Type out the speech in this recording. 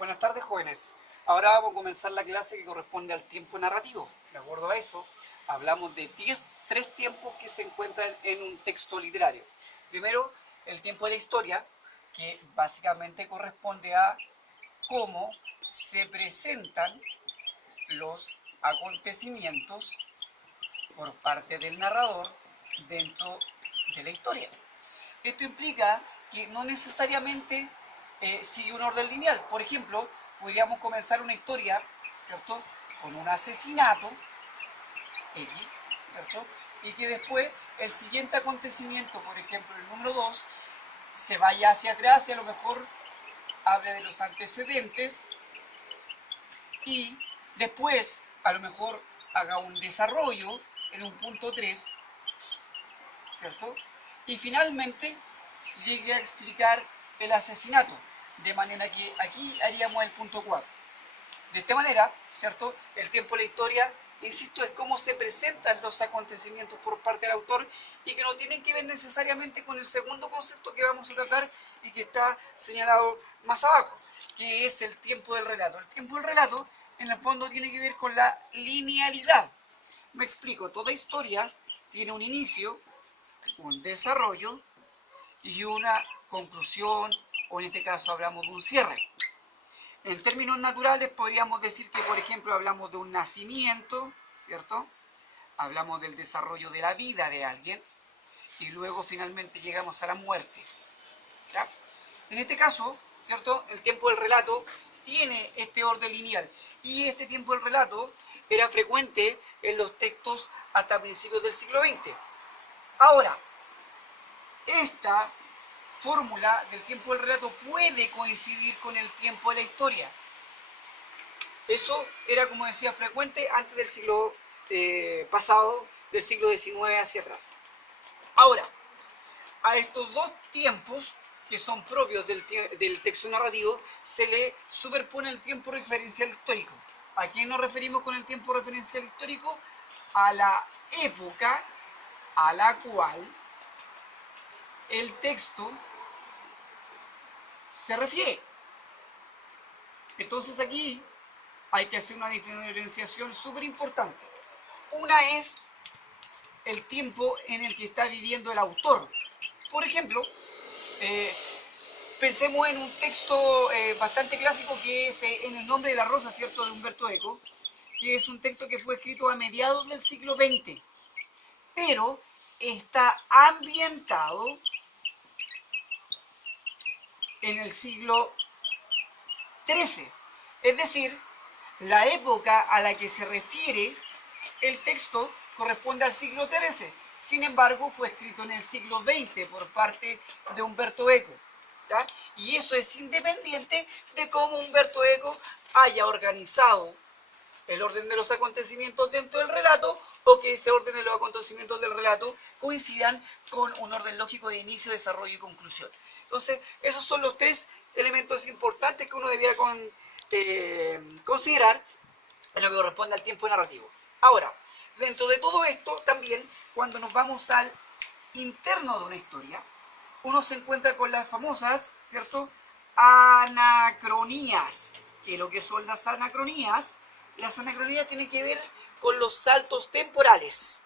Buenas tardes, jóvenes. Ahora vamos a comenzar la clase que corresponde al tiempo narrativo. De acuerdo a eso, hablamos de tres tiempos que se encuentran en un texto literario. Primero, el tiempo de la historia, que básicamente corresponde a cómo se presentan los acontecimientos por parte del narrador dentro de la historia. Esto implica que no necesariamente sigue un orden lineal. Por ejemplo, podríamos comenzar una historia, ¿cierto?, con un asesinato X, ¿cierto?, y que después el siguiente acontecimiento, por ejemplo el número 2, se vaya hacia atrás y a lo mejor hable de los antecedentes y después a lo mejor haga un desarrollo en un punto 3, ¿cierto? Y finalmente llegue a explicar el asesinato, de manera que aquí haríamos el punto 4. De esta manera, ¿cierto?, el tiempo de la historia, insisto, es cómo se presentan los acontecimientos por parte del autor y que no tienen que ver necesariamente con el segundo concepto que vamos a tratar y que está señalado más abajo, que es el tiempo del relato. El tiempo del relato, en el fondo, tiene que ver con la linealidad. Me explico, toda historia tiene un inicio, un desarrollo y una conclusión, o en este caso hablamos de un cierre. En términos naturales podríamos decir que, por ejemplo, hablamos de un nacimiento, ¿cierto? Hablamos del desarrollo de la vida de alguien y luego finalmente llegamos a la muerte, ¿ya? En este caso, ¿cierto?, el tiempo del relato tiene este orden lineal y este tiempo del relato era frecuente en los textos hasta principios del siglo XX. Ahora, esta fórmula del tiempo del relato puede coincidir con el tiempo de la historia. Eso era, como decía, frecuente antes del siglo pasado, del siglo XIX hacia atrás. Ahora, a estos dos tiempos, que son propios del texto narrativo, se le superpone el tiempo referencial histórico. ¿A quién nos referimos con el tiempo referencial histórico? A la época a la cual el texto se refiere. Entonces aquí hay que hacer una diferenciación súper importante. Una es el tiempo en el que está viviendo el autor. Por ejemplo, pensemos en un texto bastante clásico que es En el nombre de la rosa, ¿cierto?, de Umberto Eco, que es un texto que fue escrito a mediados del siglo XX, pero está ambientado en el siglo XIII, es decir, la época a la que se refiere el texto corresponde al siglo XIII, sin embargo fue escrito en el siglo XX por parte de Umberto Eco, ¿ya? Y eso es independiente de cómo Umberto Eco haya organizado el orden de los acontecimientos dentro del relato o que ese orden de los acontecimientos del relato coincidan con un orden lógico de inicio, desarrollo y conclusión. Entonces, esos son los tres elementos importantes que uno debiera considerar en lo que corresponde al tiempo narrativo. Ahora, dentro de todo esto, también, cuando nos vamos al interno de una historia, uno se encuentra con las famosas, ¿cierto?, anacronías. ¿Qué es lo que son las anacronías? Las anacronías tienen que ver con los saltos temporales.